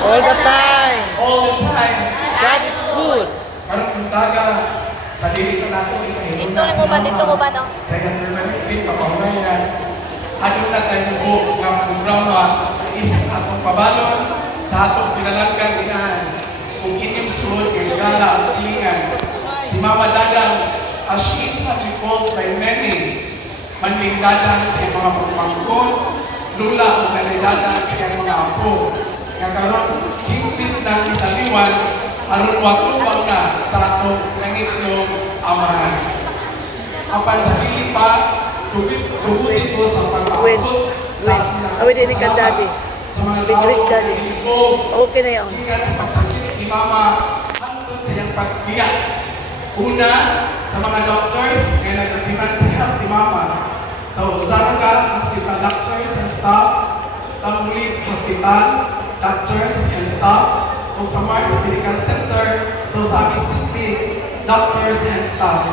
All the time. All the time. God is good. Karong puntaga sa dili ko nato Dito mo ba? Dito mo ba daw? Sa government bit papawayan. Ano na tayo po ng programa isang atong pabalon sa atong pinalanggang inahan. Kung inyong suod kay Gala ang silingan. Si Mama Dadang, as she is not recalled by many, manling dadang sa iyang mga pagpangkon, lula o nanay-dadang sa iyang mga apo. Kakaroon, higpit ng italiwan, aron watubang na sa atong nangitlong amahan. Apan sa pili pa, tubutin ko sa pagpapakot sa Awin din ka, Daddy. sa mga Bidris, tao Daddy. Okay na yun. Ikan sa pagsakit ni Mama, hantod sa iyang pagbiyak. Una, sa mga doctors, kaya nagtatiman sa health ni Mama. So, Zaraga Hospital doctors and staff, Tamulit Hospital doctors and staff, o sa Mars Medical Center, so sa City doctors and staff.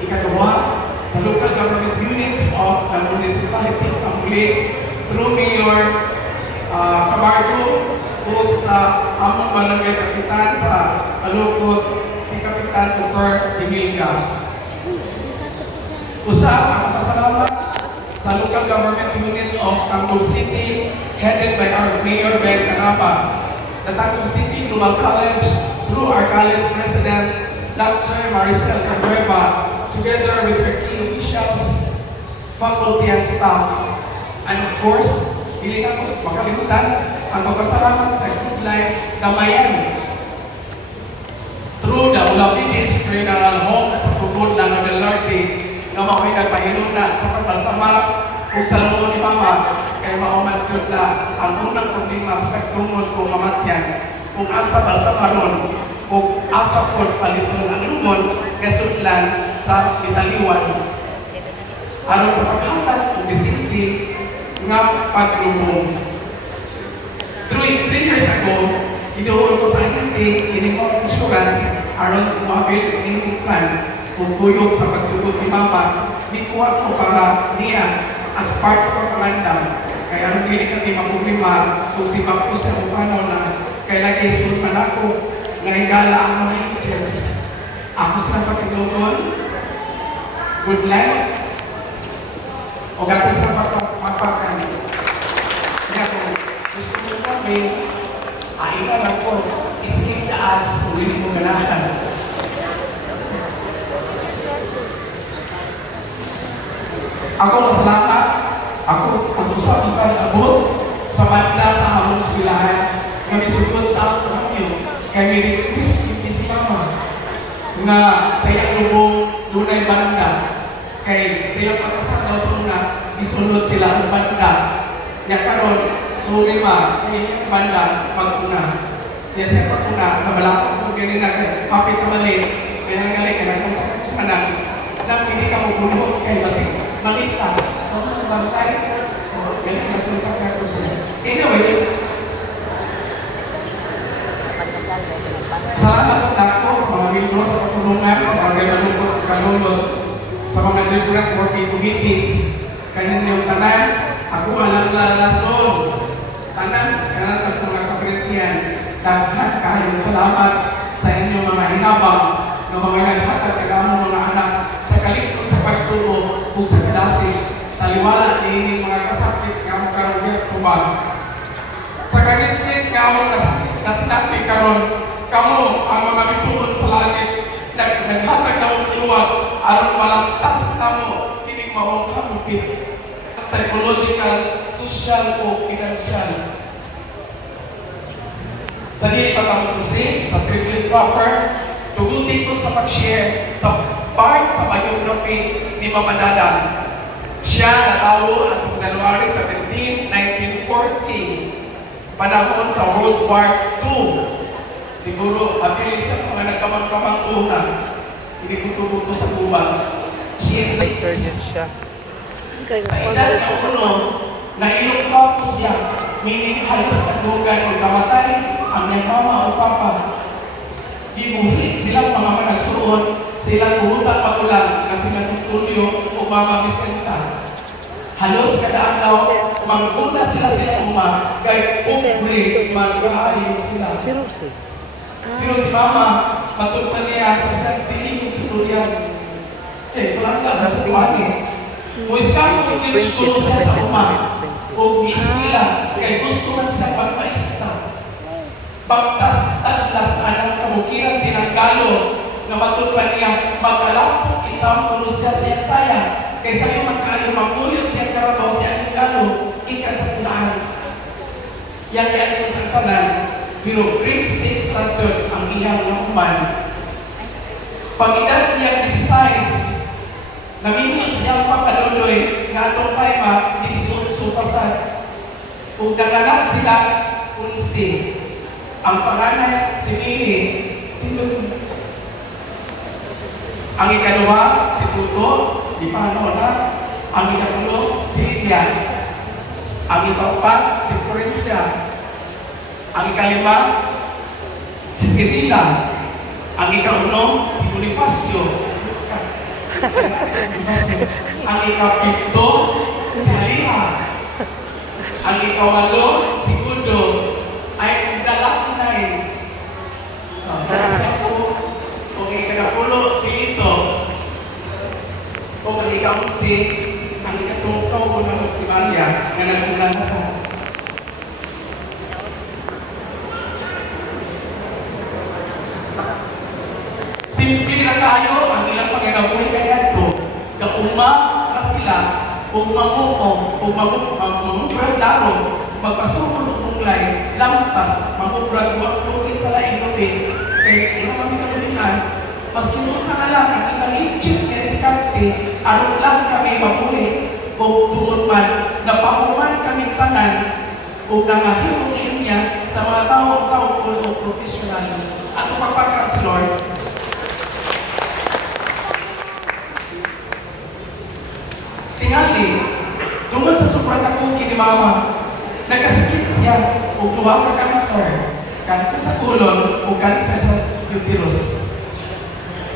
Ikalawa, sa local government units of the municipality of Tamulit, through Mayor Camargo, o sa among barangay kapitan sa Alukot, si Kapitan Cooper Dimilga. Usa, ang pasalamat sa local government unit of Tangkol City, headed by our Mayor Ben Canapa. The Tangkol City Global College, through our college president, Dr. Maricel Cabrera, together with her key officials, faculty and staff. And of course, hindi na po makalimutan ang pagpasalamat sa Good Life Damayan. Through the Ulapinis Funeral Home sa Pugod ng del Norte, na mako'y nagpahinuna sa pagpasama kung sa loob ni Mama, kay maumantyod na ang unang problema sa pagtungod kung mamatyan, kung asa ba sa maron, kung asa po paliton ang lumon, kasudlan sa bitaliwan. Aron sa paghatag kung disinti, nga paglubong. 3 years ago, inuhon ko sa hindi inimong insurance aron mabil ini plan kung kuyog sa pagsugod ni Mama, bikuha ko para niya as part sa pagkalandam. Kaya ang hindi kami mapublima kung si Papo sa upano na kaya nag-isulod man ako na higala ang mga angels. Ako sa pagkatugon, good life, o gatas na pagpapakan. Kaya kung gusto mo kami, ainan ako, escape the odds kung hindi mo ganahan. Ako masalamat, ako sa iba abot sa banda sa among eskwelahan nga misugod sa akong amyo kay may request si Mama nga sa iyang lubong dunay banda kay sa iyang pagkasalaw sa una isunod sila ang banda nya karon sorry ma kay iyang banda maguna nya sa paguna nabalakon ko gani na kay papit na mali kay nangali kay nagpunta ko sa kanang nang hindi ka mabulot kay basig malita mga bantay kaya nagpunta ka ko siya anyway salamat sa dako sa mga membro sa pagtulungan sa mga manunod kalulot sa mga different working committees kanin yung tanan ako alam lason tanan kanan at mga kaprentiyan daghan kahayong salamat sa inyong mga hinabang ng mga naghatag kagamong mga anak sa kalikot sa pagtuo kung sa kadasig taliwala ni mga kasakit nga ang karugyan tubag sa kalikot nga ang kasakit kasakit karon kamo ang mga bituon sa langit naghatag na mong iwag aron malamtas na mo kining maong kapupit psychological, social o financial. Sa dili patamutusin, sa tribute proper, tugutin ko sa pag-share sa part sa biography ni Mama Dadang. Siya natawo at January 17, 1940, panahon sa World War II. Siguro, apili siya sa mga nagkamang-kamang sa una. Hindi buto-buto sa gubat. She is later siya. sa edad na uno, nailog pa po siya, meaning halos nagdugan o kamatay ang niyang mama o papa. Gibuhi silang mga managsuon, silang buhutan pagulang kasi natutulyo o Mama Vicenta. Halos kada adlaw, mangguna sila uma, kay umri man mag-aayo sila. Si Rose. Pero si Mama, matulpan niya sa sining istorya. Walang lang, sa tuwagi. Muiskang kung kinuskuro siya sa uma, o ispila, kay gusto man siya pagpaista. Pagtas atlas anang kamukiran sinanggalo, na matulpan niya, mag-alapok itang kulo siya sa sayang, kay sa'yo magkaayo magulot siya karabaw siya ang galo, ikan sa tulaan. Yan ko sa tanan, pero grade 6 radyon ang iyang nakuman. Pag-edad niya 16, namingon siya pagkaluloy nga atong paima, 18 pasan. Kung nanganak sila, 11. Ang panganay, si Mili, tinulong. Ang ikalawa, si Tuto, di paano na. Ang ikatulo, si Ilya. Ang ikaapat, si Florencia. Ang ikalima, si Cirila. Ang ikauno, si Bonifacio. Ang ikapito, si Aliha. Ang ikawalo, si Gudo. Ay dalaki na eh. Kasi ako, kung ikanapulo, si Lito. Kung ang ikaunsi, ang ikatungkaw ko naman si Maria, nga nagpunan sa simple na kayo ang ilang pangagabuhay kaya ito. Na na sila, kung mamumbrag laro, magpasukod ng munglay, lampas, mamumbrag lukit sa laing gabi, kaya kung kami kaluminan, mas kinusa na lang ang ilang legit na diskarte, aron lang kami mabuhi, kung tuon man, napakuman kami tanan, kung nangahirong linya sa mga taong-taong o professional. At upapagkat si Lord, tingali, tungkol sa sobrang kakuki ni Mama, nagkasakit siya o duwa ka cancer. Cancer sa kulon o cancer sa uterus.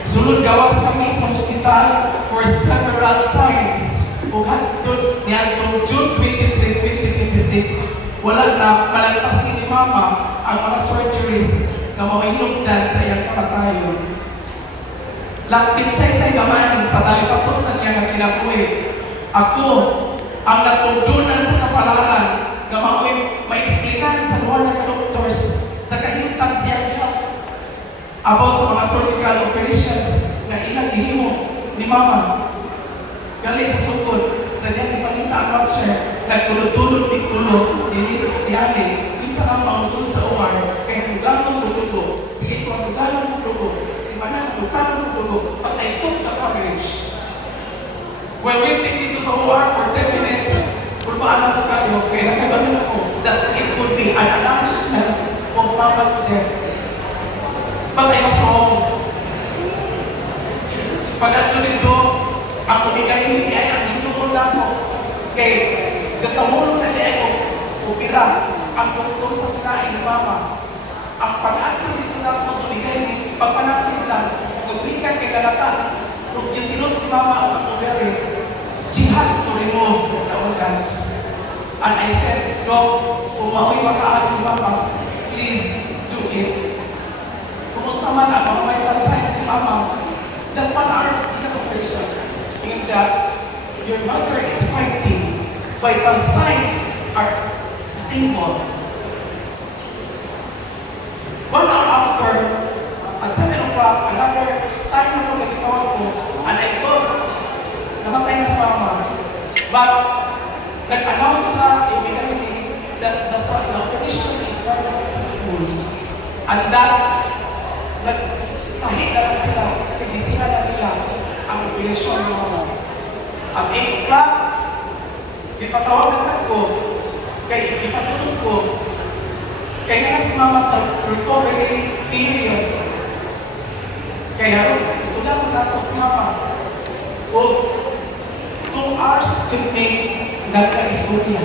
Sulod gawas kami sa hospital for several times. O hatod niya June 23, 2026, wala na malagpas ni Mama ang mga surgeries na mahinungdan sa iyang kamatayon. Lakbit sa gamay sa talikapos na niya na kinabuhi. Ako ang natungdunan sa kapalaran na ma-explainan sa luha ng doctors sa kahintang siya about sa mga surgical operations na ilang gihimo ni Mama. Gali sa sukod, sa diyan ni Panita ang voucher, nagtulod-tulod ni tulog, nilito, minsan ang mausulod sa OR, kaya hugalan mo dugo, sige ito ang hugalan mo dugo, si Manang hugalan mo dugo, but I took the courage. While waiting dito sa OR for 10 minutes, pulpaan ako kayo, kaya nagkabalin ako that it would be an announcement of Mama's death. But I was wrong. Pag-ato dito, ang umigay ni Biyaya, hindoon lang ko. Kay, gagawulong na niya ako, upira, ang doktor sa kinain ni Mama. Ang pag-ato dito lang ko sa umigay ni, pagpanapin lang, pag-umikan kay Galata, nung yung tinos ni Mama ang ovary, she has to remove the organs. And I said, Doc, kung mao'y makaayon Mama, please do it. Kumusta man ang mga vital signs ni Mama, just 1 hour in the operation. Tingin siya, your mother is fighting. Vital signs are stable. 1 hour after, at 7 o'clock, another time na po nagtitawag ko, and I thought, namatay na si Mama. But, nag-announce na si Minay that the operation is very successful. And that, nagtahi na lang sila, nagbisina na nila ang operasyon ng Mama. At 8 o'clock, ipatawag na sa ko, kay ipasunod ko, kaya nga si Mama sa recovery period. Kaya gusto lang ko nato si Mama. O 2 hours could make nagka-istorya.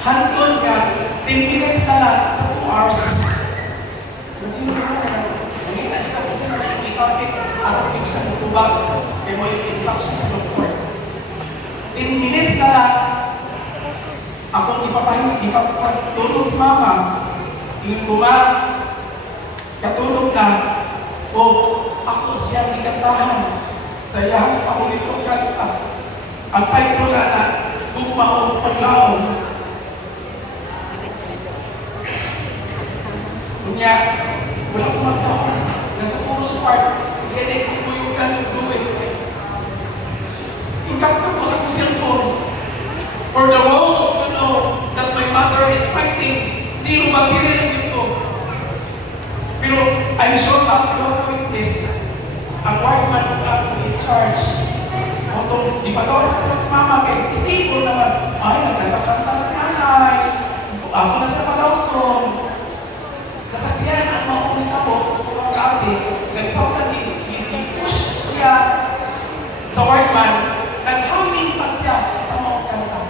Hantod nga, 10 minutes na lang sa 2 hours. Magsino na lang. Nangita niyo ka kasi na yung i-topic ako siya ng tubag. Kaya mo yung instruction sa doktor. 10 minutes na lang, ipagtulog si mama, yung katulog na, o ako siyang ikantahan sa iyang paborito kanta. Ang title na Bugmaong Paglaong. Kunya, wala ko magtaon. Nasa puro part, yan ay kumuyugan duwi. Inkapto ko sa kong cellphone. For the world to know that my mother is fighting, zero material dito. Pero I'm sure after all of this, ang workman ang in charge. Although, di pa daw sa mama kay stable naman, ay, nagkakanta na si nanay. Ako na siya palawson. Nasaksiyan ang mga ulit ako sa mga ate, nagsautan i-push siya sa workman, naghaming pa siya sa mga kanta.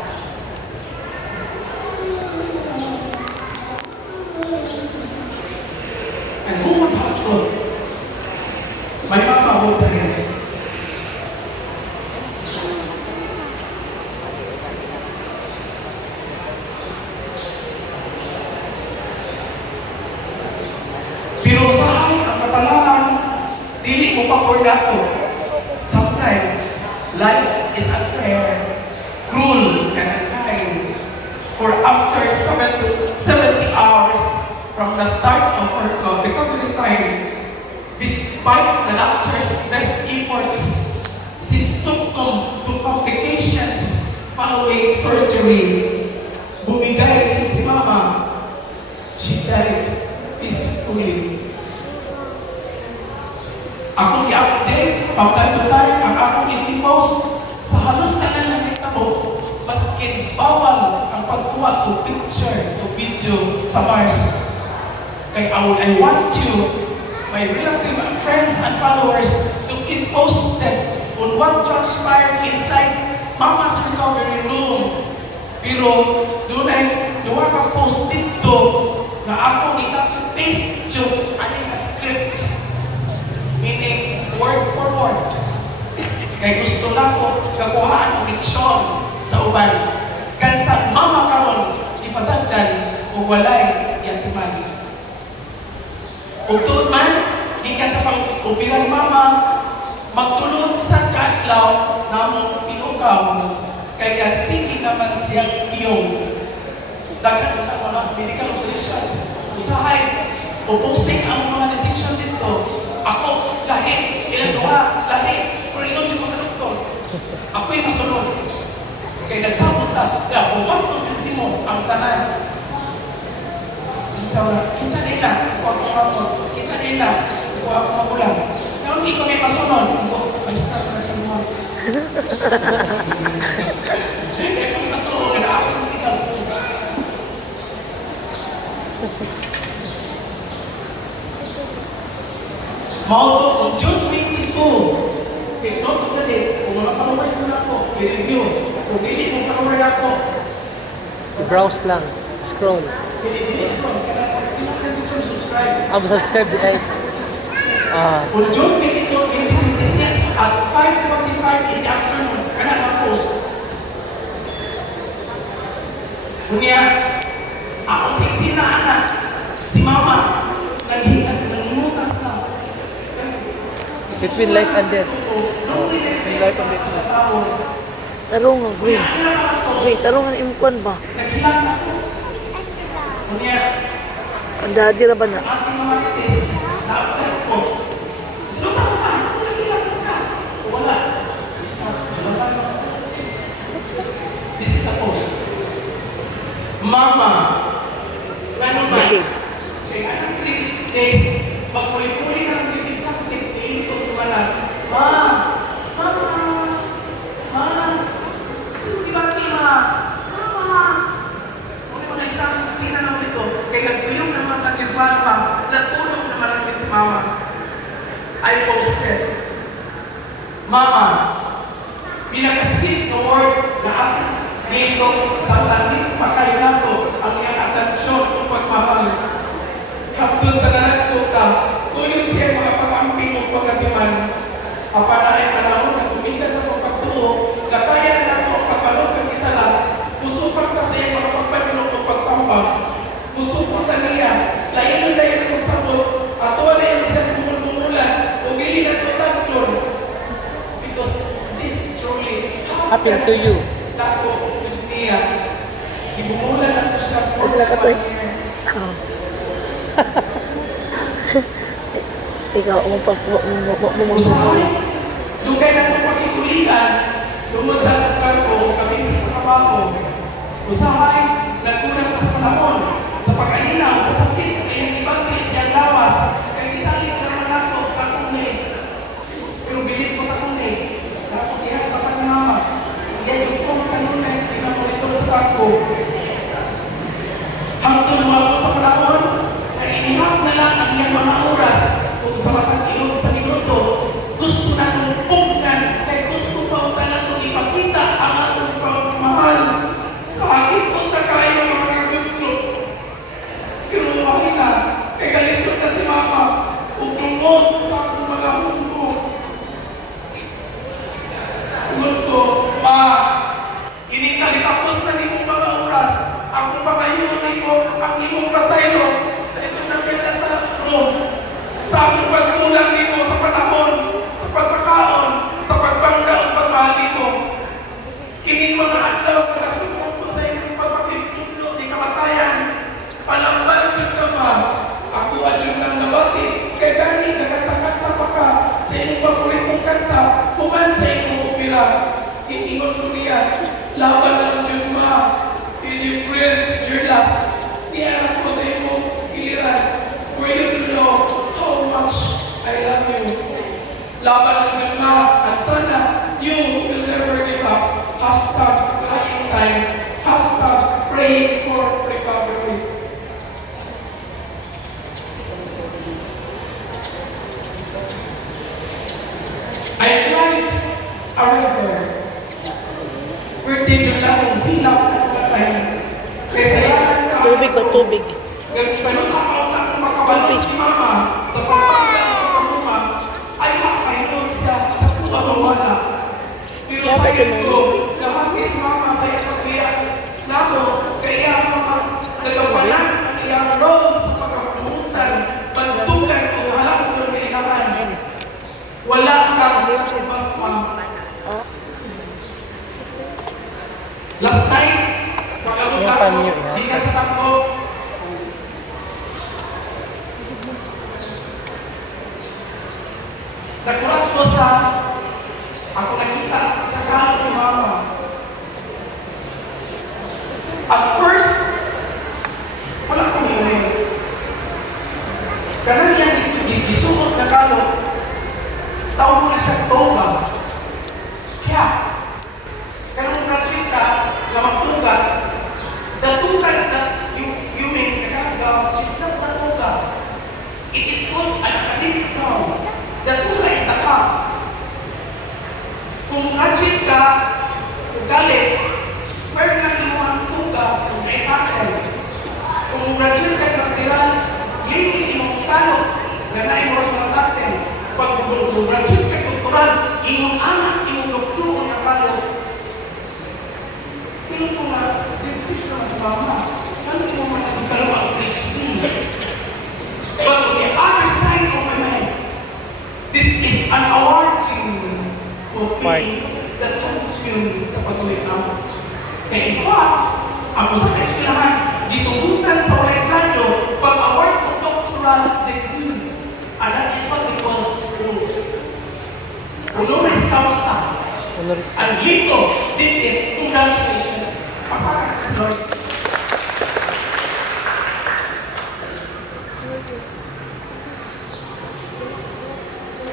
And who would have thought? May mama would have. Pero sa akin, ang kapalaran, dili mo pa por dato. Sometimes, life is unfair, cruel, and unkind. For after 70 hours from the start of her recovery time, despite the doctor's best efforts, she succumbed to complications following surgery. Bumigay din si Mama. She died peacefully. Akong i-update, pagkantutan, ang akong i-post sa halos tanan na nagtabo, maskin bawal ang pagkuha o picture o video sa Mars. Kaya I want you, my relative and friends and followers, to keep posted on what transpired inside Mama's recovery room. Pero doon ay duwa ka post dito na ako ika-paste yung aning script, meaning word for word. Kaya gusto na ko kakuhaan ng leksyon sa uban. Kansa mama karon ipasagdan o walay yatiman. Ug tuod man, gikan sa pang-upira ni mama, magtulog sa kadlaw namong tinukaw, kaya sige naman siyang iyong. Daghan ito mga medical operations, usahay, ubusin ang mga desisyon dito. Ako, lahi, ilang duha, lahi, pero iyon ko sa doktor. Ako'y masunod. Kaya nagsabot na, kaya kung hatong hindi mo ang tanan, kinsa nila, kung ako makot, kinsa nila, kung ako magulang. Kaya hindi ko may masunod, may start na sa mga. Kaya kung matulog, nag-aako sa medical field. Mauto kung June 22, take note of the date, kung mga followers na ako, i-review. Kung hindi mo follower na ako, Browse lang. Scroll. hindi scroll, kaya kung subscribe. Subscribe di ay. On June 22, 2026 at 5:45 in the afternoon, kana mag-post. Kunya, ako sa eksena anak, si mama, naghimutas na. Between life and death. Between life and death. Tarong no, green. Wait, tarong ang imkuan ba? Naghilang ako. Kunya, Ang daddy ra ba na? ating mga marites, na-upload ko. Sino sa mga? Ako naghilang ka. Wala. This is a post. Mama, ano ba? Say, anong 3 days, magpuli-puli na ng bibig sakit, ilito kumala. Ma! Mama! Ma! Sino tibati, ma? Mama! Kung mo na-exam, sina naman ito, kaya nagpuyong naman ang iswala pa, natulog naman ang si mama. I posted. Mama, pinag-sweet na word na ako dito sa tanim patay na to ang iyang atensyon o pagmahal. Kaptun sa nanagpo ka, tuyon siya mga pag-amping o pagkatiman. Kapanaay panahon na kumitan sa pagpagtuo, na kaya na nato ang pagpalong ng kita lang, usupan ka sa iyang mga pagpagpilong o pagpamahal. Happy to you. Dako, niya. Ibumulan ako sa Mas nakatoy. Oh. Ikaw, Usahay, dugay na itong pagkikulitan, tungkol sa lugar ko, kabisa sa trabaho. Usahay, nagkulang pa sa panahon, sa pag-alinaw, sa sakit, kaya ibangkit siyang lawas, kaya isalit naman ako sa kundi. Pero bilid ko sa kundi, dapat kaya kapag na mama, kaya yung kong kanunay, pinamonitor sa ako. Hangtod umabot sa panahon, na inihap na lang ang iyang mga oras, kung sa matang ilog sa minuto, gusto na itong pugnan, kaya gusto pa utan na itong ipakita ang atong pagmamahal. Sa akin punta kayo mga gutlo. Pero mahina, kaya galisod na si mama, uglungod sa akong mga hundo. Tungod ko, ma, inikalitapos na ni mong mga oras, akong pakayon ni ko, ang imong pasaylo, sa itong nabiyala sa room. Sa akong pagkulang nito sa panahon, sa pagpakaon, sa pagbangga o pagmahal nito. Kinin mo na adlaw, pagkasumpong ko sa inyong pagpakitugno ni kamatayan. Palamban dyan ka ba? Ako adyan lang nabati, kay gani kagata-kata pa ka sa inyong paboritong kanta, kuman sa inyong opera. Iingon ko niya, laban lang dyan ma, till you breathe your last. Niya ko sa inyong giliran, for you to know how much I love you. Laban lang dyan ma, at sana you will never give up. Hashtag crying time. Hashtag praying for recovery. I cried a river. Birthday dyan lang ang hilap na kumatayin. Kasayahan ka. Tubig ba? Tubig. Pero sa kautak ng makabalo si mama sa pagpagdang ng pagmuma ay makainom siya sa tuwa mawala. Pero sa ko, lahat is mama sa iyang pagbiyak nako, kaya mga nagawalan ang iyang role sa pagkapuntan, pagtugan o halang ng kailangan. Wala kang natubas ma. Last night, pagkapunta ko, di ka sa takbo, nagkurat ko sa ako nakita sa kano ni mama. At first, wala akong iuwi. Kanan yan gisuot na kano, tao mo na siya toga. Kaya, kanong graduate ka na magtugat, the tugat that you make na is not the toga. It is called an academic gown. The tuga is the cup. Kung graduate ka, kung college, spare na mo ang tuga kung may tassel. Kung graduate ka ng pastiran, litin mo kano, ganay mo ang mga tassel. Pag graduate ka kultural, inyong anak, inyong doktor na kano. Tingin ko nga, grade 6 na sa mama. Ano mo man ang dalawang grade 3? But on the other side of my mind, this is an awarding of being the champion sa patuloy naman. Kaya in fact, ako sa eskwelahan, ditugutan sa walay plano, pag-award ko doctoral degree. And that is what we call honoris causa. And Lito did it. Congratulations. Pagkakakas, Lord.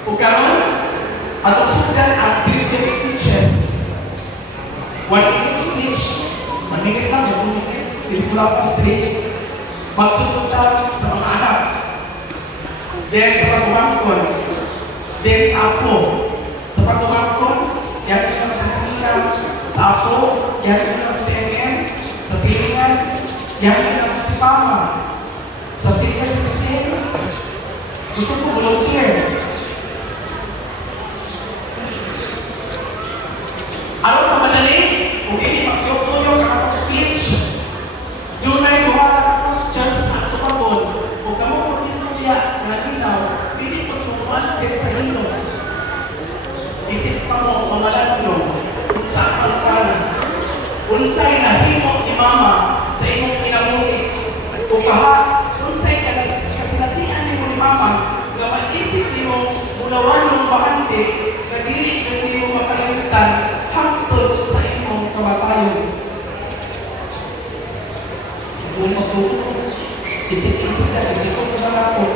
Kung karon, atong sundan ang 3 speeches. 1-minute speech. 1 minute lang, 2 minutes. Pelikula pa straight. Magsunod sa mga anak. Then sa pagkumangkon. Then sa apo. Sa pagkumangkon, yakin na sa kanina. Sa apo, yakin na sa MM. Sa silingan, yakin na si Pama. Sa senior citizen, gusto ko volunteer. Ano na madali? Kung hindi mag-tuyok ang atong speech, yun ay buhala questions at supabon. Kung kamo po istorya na linaw, hindi po tumuan sa hino. Isip pa mo, mamalan mo, kung saan unsay nahimo ni mama sa imong kinabuhi. Kung kaha, unsay kasinatian nimo ni mama nga mag-isip nimo mulawan ng bakante na dili jud nimo makalimtan hangtod sa imong kamatayon. Kung magsuko, isip-isip na, isip-isip na ako.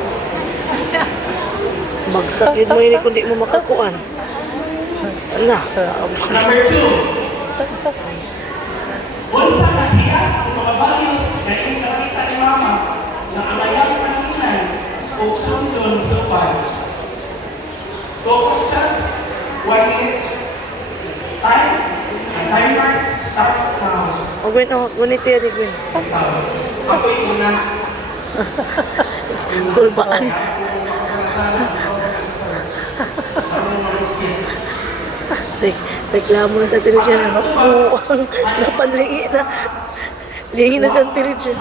Magsakit mo yun kung di mo makakuan. Ala. Number 2, unsa na hiyas ang mga values na iyong nakita ni mama na amayang panaginan o sundon sa upan. 2 questions, 1 minute. Time, ang timer starts now. O Gwen, gunit yan ni Gwen. Ako'y una. Gulbaan. Reklamo na sa televisyon. Buwang napanlingi na. Lingi na sa televisyon.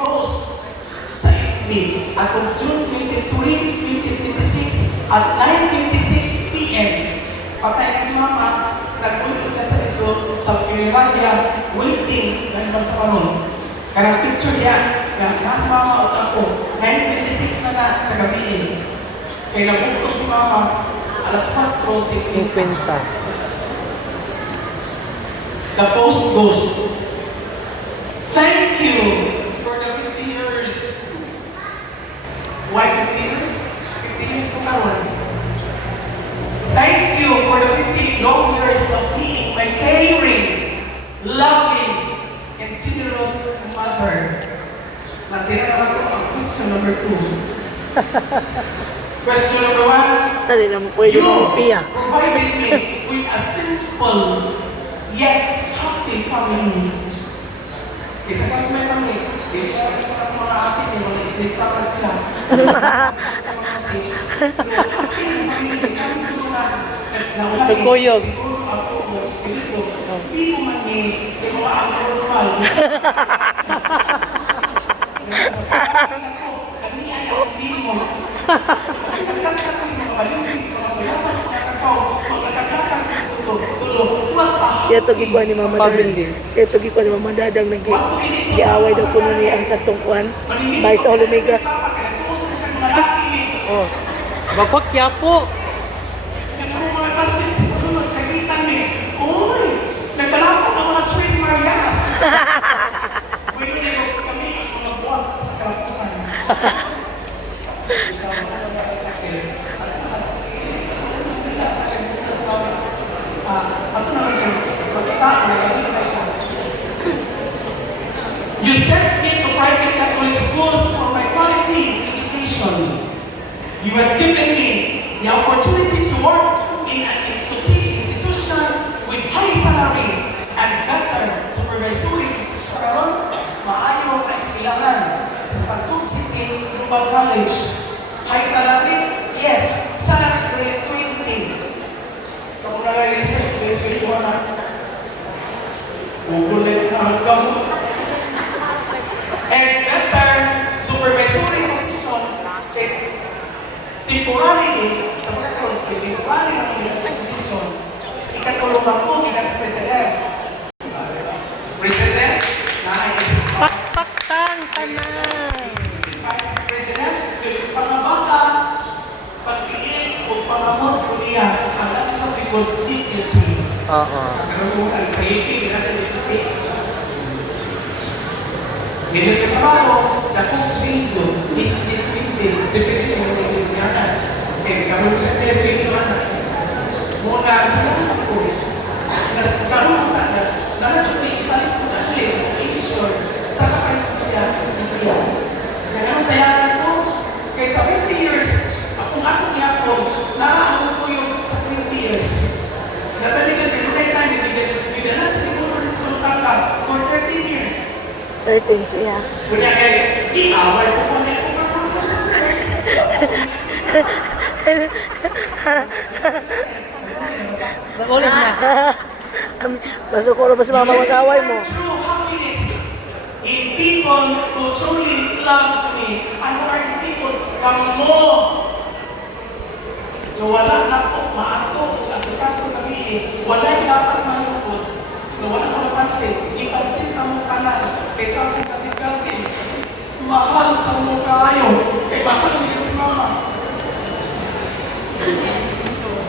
Post sa FB atong June 23, 2026 at 9:26 p.m. Patay na si mama, nagpunta ka sa ito sa Finlandia, waiting na sa karon. Karang picture niya, na nasa mama at ako, 9:26 na sa gabi. Kaya nabugtong si mama, alas 4:50. The post goes, thank you for the 50 years. Why 50 years? 50 years na karon. Thank you for the 50 long years of being my caring, loving, and generous mother. Nagsira na ako ang question number 2. Question number 1. Dali na mo pwede You mo piya. provided me with a simple yet happy family. Isa kami may kami. Hindi na rin ang mga atin, yung mga sleep pa sila. Nagkuyog. Siguro ako, hindi ko, hindi ko man ni, yung mga ang normal. Kami ay ang hindi mo. Nagkakakak sa mga balimbing, sa mga bayapas, mga kakao, mga kakakak, Siya to gikuan ni Mama Dadang. Siya to gikuan ni Mama Dadang giaway daw kuno ni ang katungkuan. May sa Olumigas. Oh. Bapak Yapo. Uy! Nagbalapot ang mga Tres Marias! Pwede na kami ang mga buwan sa kalapukan. You sent me to private Catholic schools for my quality education. You have given me the opportunity to work in an institution with high salary and better supervisory position. Karon, maayo ka eskwelahan sa Tagum City Global College. High salary? Yes, salary grade 20. Kapag nalai-research, research mo na. Ugulit na hanggang mo. And better supervisory position, temporarily, sa pagkakaroon, temporary ang ilang posisyon, ikatulungan mo, ilang sa President. President, Pakpakan ka na. Vice President, yung pangabata, pagtingin o pangamot ko niya, ang natin sa people, deputy. Pero kung ang creative, nasa deputy. Hindi ka trabaho, dakong sweldo, isang sirkwinte, si President, eh, kamu sa testing mana? Muna sa anak ko. Karoon na na, nakatuloy ibalik ko na ulit, insure, sa kapay ko siya, iyan. Kaya sa yaran ko, kaysa 50 years, akong niya ko, naaamon ko yung sa 20 years. Nabalikan ko na tayo, binalas ni Guru Sultana for 13 years. 13 siya. Kunya kay, i-away ko po niya kung Ulit na. Masuk ko ba si Mama mag-away mo? True happiness in people who truly love me. Ano are these people? Kamo! Na wala na po, maato, asikaso kami eh. Wala'y dapat mahilukos. Na wala ko napansin. Kay sa akin kasi, mahal ka mo kayo. Kay mahal niyo si mama.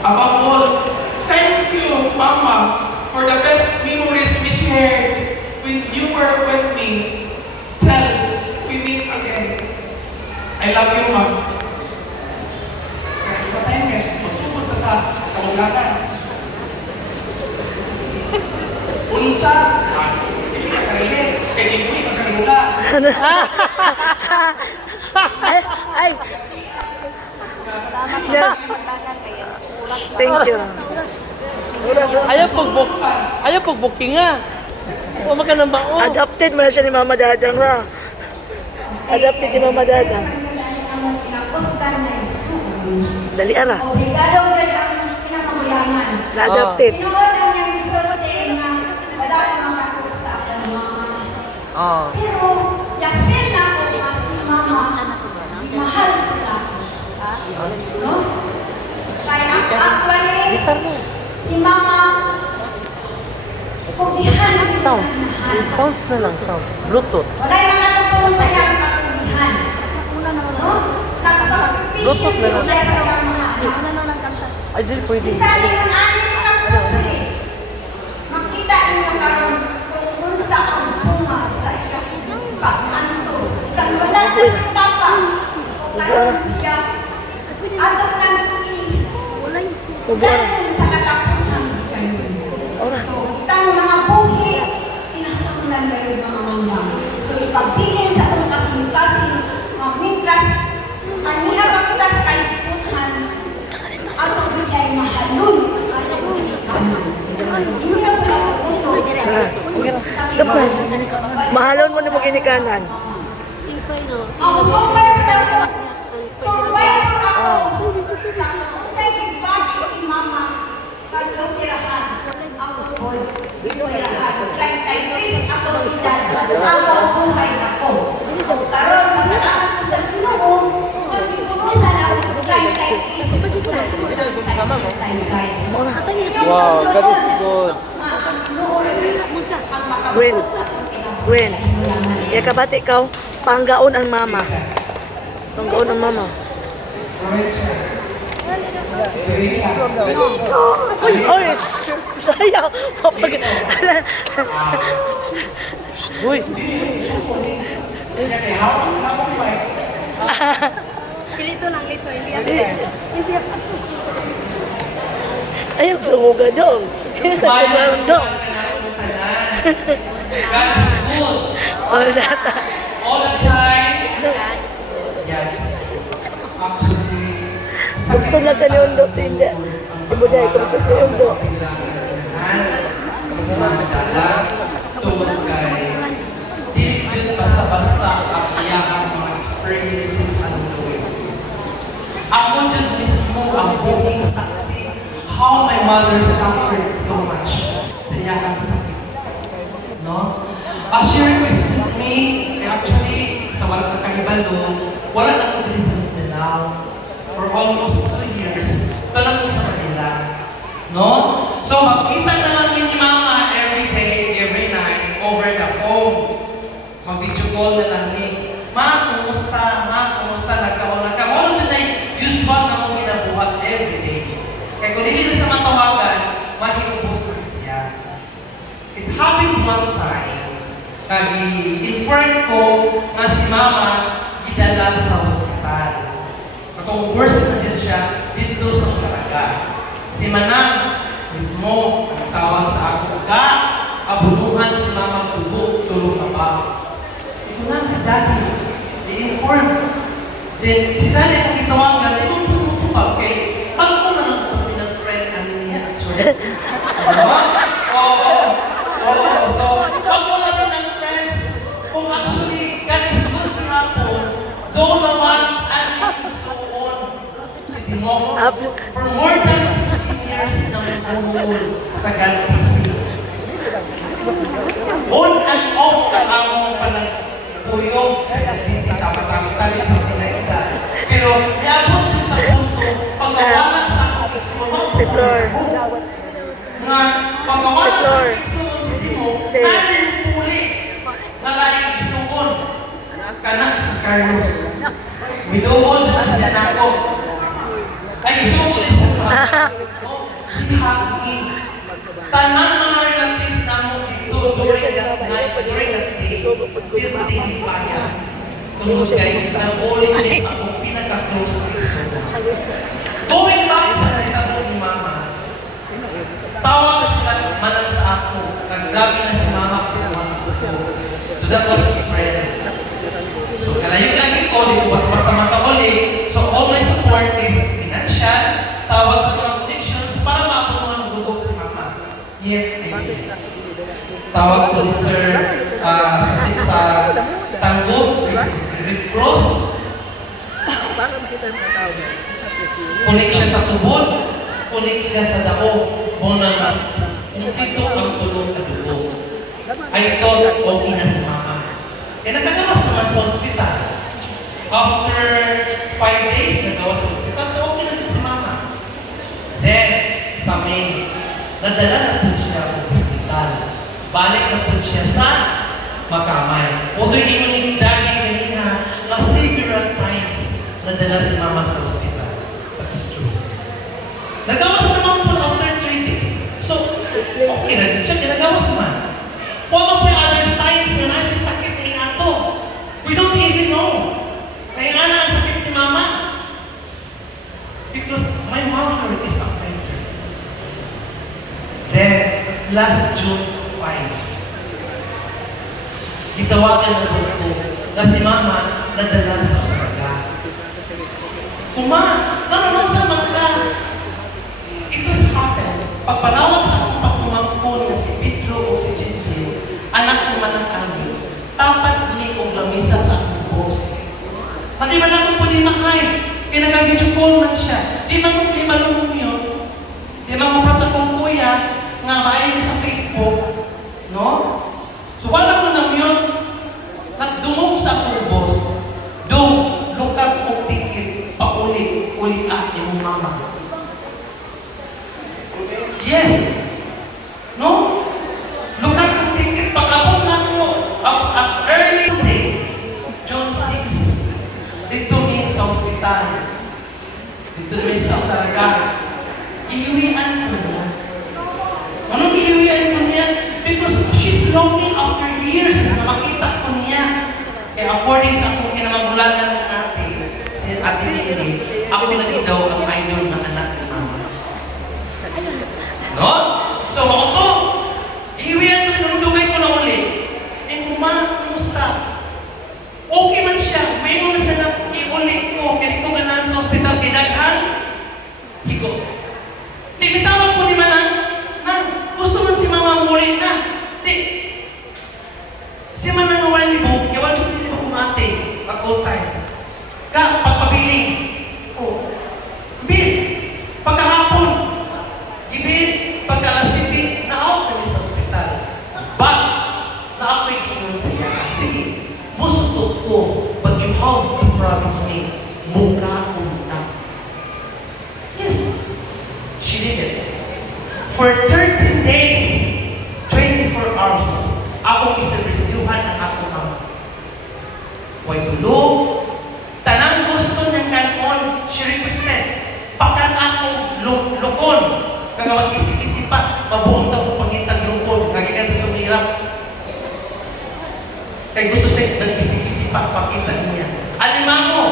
Above all, thank you, Mama, for the best memories we shared when you were with me. Till we meet again. I love you, Mom. Kaya ipasahin nga, magsumot ka sa kamulakan. Unsa, hindi ka karili, kaya hindi ka karula. Ay, Salamat Yeah. sa pagdagan kayo. Ulat lang. thank you. Ayaw pag booking nga. O maka nang bao. Adopted mo na siya ni Mama Dadang ha. Adopted ni Mama Dadang. Dali ara. Obligado yan ang pinakamulangan. Na-adopted. Tinood ang yung isulti nga wala ko makakot sa akin mga. Oh. Pero, yung feel na ako nga si mama, mahal ko lang. No? Kaya actually, si mama, kubihan ko Sounds. Sounds na lang, sounds. Bluetooth. wala yung mga tupong sa iyang kakubihan. No? Nagsakripisyo Bluetooth na ko lang. sa iyang mga anak. Ano na lang kanta? Ay, di pwede. Isa rin ang anin mga kapatid. Makita ninyo karon kung unsa ang bunga sa iyong pag-antos. Isang wala na sa tapa. Karon siya. Ato nang Mabuara. sa katapusan kayo. Ora. So, itang mga buhi, tinatanglan kayo ng mga mga. So, ipagpilin sa itong kasing-kasing, mintras, kanina pa kita sa kaliputan, ato bigay mahalun, ato bigay kanan. Hindi na po ako ito. Stop na. Mahalon mo na mo ginikanan. Ang survivor ako, survivor ako, sa second batch ni Mama, pag-utirahan, ako po, utirahan, 33 ako edad, ako buhay ako. So, karon masalamat ko sa Ginoo, pag-ipunusan ako, 33 Wow, that is good. Gwen. Gwen. Ya kabati ikaw. Panggaon ang mama. Panggaon ang mama. Uy, uy, sayang. Papag... Uy, Si Lito lang, Lito. Hindi ako. Ayaw sumuga dong. Sumuga dong. God is good. All that. All the time. Yes. Actually, Kung na ka ni Undo, hindi. Ibu dahil kung sa si Undo. tungkol kay di yun basta-basta ang iyang mga experiences along the way. Ako din mismo ang buong saksi how my mother suffered so much sa iyang sakit. No? As she requested me, actually, tawag na kahibalo, wala na ako din sa Mindanao for almost 2 years. Ito lang ko sa Manila. No? So, magkita na lang yun ni Mama every day, every night, over the phone. Mag-video call na lang ni, Ma, kumusta? Ma, kumusta? Nagkaon. Ano dyan ay usual na mong ginabuhat every day. Kaya kung hindi na sa matawagan, mahirupos na siya. It happened one time, nag-inform ko na si Mama gidala sa ospital. Katong worst na din siya dito sa Saraga. Si Manang mismo ang tawag sa ako ka, abunuhan si Mama Bubo, tulong na box. Ito na si Daddy, i-inform. Then, si Daddy ang itawagan, di kong tumutupag kay pag ko na ng ng friend ang niya actually. Diba? Oo. So, pag ko na ng friends, kung actually, God is good hapon, though naman ang so on, si Timo, for more than 16 years na nagmumul sa God PC. On and off na among panagpuyog sa DC kapatami-tali sa pinaita. Pero niabot din sa punto, pagkawala sa akong eksulong, The floor. nga pagkawala sa eksulong si Timo, nanin puli na laing Carlos. Minuod na siya nako. Ay, gusto ko ulit siya pa. Happy. Tanan mga relatives na mo dito during that night, during that day, hindi pa yan. Tungkol kayo, nag-ulit niya ako pinaka-close to going back sa naitabo ni Mama, tawag na sila manang sa ako, naggrabe na si Mama ko. So that was his prayer. So kalayo lagi ko, di ko basta makawali. So all my support is financial, tawag sa mga connections para mapunuan ang gulog si Mama. Yet, tawag ko ni Sir sa Tanggol, Red Cross, kunik siya sa tubod, kunik siya sa dako, bunang kumpito ang tulong at dugo. I thought, okay na si Mama. Kaya nagkagawas naman sa ospital. After 5 days, nagawas sa ospital, so okay na din si Mama. Then, sa May, nadala na po siya sa ospital. Balik na po siya sa Makamay. Although yung dagi kanina, na several times, nadala si Mama sa ospital. That's true. Nagawas naman po after 3 days. So, okay na din siya, kinagawas naman. Kung ano po yung other signs na nasa sakit ay ato, we don't even know. Kaya nga na ang sakit ni Mama. Because my mother is affected. Then, last June 5, itawagan ng doktor na si Mama nadala sa ospital. Mama, sama ka. It was happened. Pagpanawag sa akong pagkumangkon na si Pedro o si Jinjin, anak naman ang kami, tapat ni kong lamisa sa akong boss. Pati man ako po ni Makay, pinagagitsukol man siya. Di man kong ibalunong yun. Di man kong sa kong kuya, nga maay sa Facebook. No? So wala ko na yun, nagdumog sa akong boss. Lukat o ticket, pauli ni mong Mama. Yes. No? Lukat o ticket, pag-abot na ko at early day, June 6, dito ni sa ospital. Dito ni sa Taraga. Iiwian ko niya. Anong iiwian ko niya? Because she's longing after years na makita ko niya. Kaya according sa akong kinamagulangan ng ate, si Ate Lily, ako na daw ang idol ng anak ni Mama. No? So ako to, iiwian ko nung dumay ko na uli. Eh kuma, kumusta? Okay man siya, mayroon na siya na iuli ko, kaya ko ganan sa hospital, kay Daghan. Higo. Bitawag ko ni Manang, gusto man si Mama muli na. Di. Si Manang nawala ni Bo, kaya wala ko din ako kumate at all times. Pagpabiling. Oh. Bil. Pagkahapon. Ibil. Pagka-alas 7, na-out kami sa ospital. But, na-ako'y giingon siya. Sige, gusto ko, but you have to promise me, mukha na. Yes. She did it. For 13 days, 24 hours, akong isirisyuhan ang ako Mama. Huwag tulog. Tanang gusto niyang kanon, she requested. Pakan ako lukon. Kagawag isip-isip pa, mabuong daw kong pangitang lukon. Kagigan sa sumilap. Kaya gusto siya nag-isip-isip pa, pakita niya. Alima mo,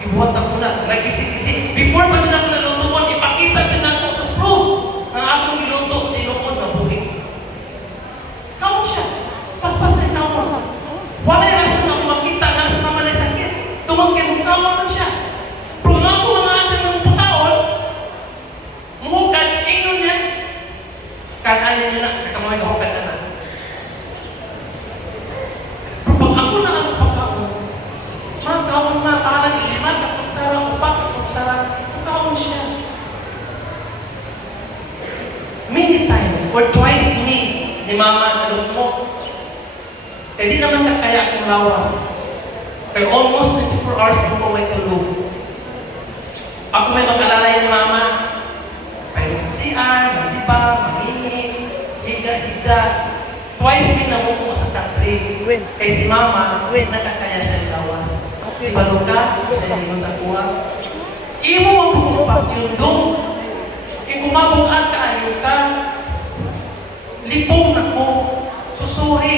ibuhat ako na, nag-isip-isip. Before pa din ako nalutuan, ipakita din ako to prove ang akong giluto, nilukon na buhay. Count siya. Paspasin na ako. Wala yung rason ako makita na sa Mama na sakit. Tumangkin mo, kawan na siya. Pero nga ako mga atin ng pagkaon, mukad, ingnon yan. Kananin nyo na, nakamay ako ka na. Pero pag ako na ang pagkaon, kawan na, tahalan, iliman, kapagsara, upak, kapagsara, kawan siya. Many times, or twice me, ni Mama, nalok mo. Kaya di naman kaya akong lawas. Kaya almost 24 hours po ko may tulog. Ako may mag-alalay ni Mama. Pwede sa CR, mag-iba, mag-inig, higa-higa. Twice me na mo ko sa country. day. Kay si mama, nakakaya sa lawas. Ibalo ka, sa inyo sa kuha. Imo ang bumupak yung dong. Kumabungan ka, ayaw ka. Lipong na ko. Susuri.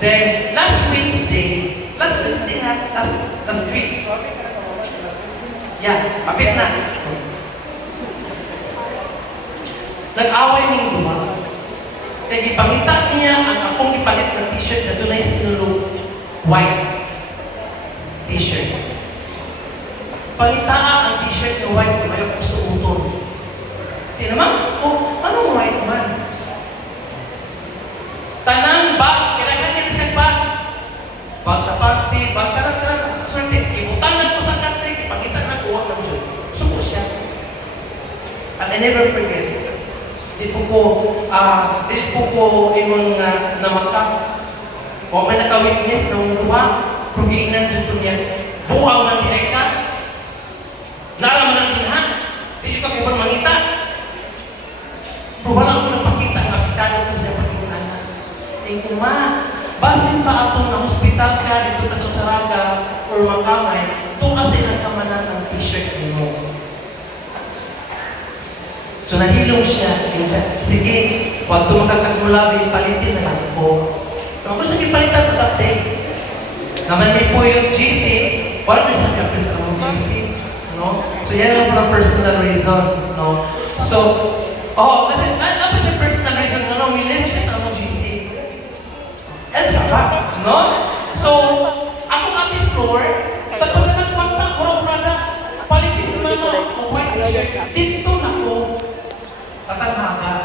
Then, last Wednesday na, last week. Yeah, kapit na. Nag-away ng duma. Kaya ipangita niya ang akong ipalit na t-shirt na doon ay sinulog. White t-shirt. Pangitaan ang t-shirt na white na mayroon ko suuton. Di naman, anong white man? Tanang bag, kailangan niya siya bag. Bag sa party, bag tarang-tarang, swerte. Ibutangan ko sa country, ipangita na kuha ng Diyos. Suko siya. And I never forget. Di po ko imong namata. O may naka-witness ng luha, progiinan dito niya. Buang man niya ka. Naraman ang tinahan. Di siya kagibang mangita. Pero walang ko napakita ang kapitano ko sa pagkikunanan. Thank you, ma. Basin pa atong na hospital ka dito sa Saraga or Makamay, ito kasi nagkamanan ng t-shirt mo. So nahilong siya. Sige, huwag ito makakagmulabi, palitin na lang ko. Ako sa kipalitan ko dati. Naman may po yung GC, wala na siya kapis ang GC. No? So yan lang po ang personal reason. No? So, kasi dapat siya personal reason, no? We live siya sa among GC. And saka, no? So, ako ating floor, pag nagpagta, murang-murada, palitin sa mga white t-shirt, dito na ko, tatanghaga.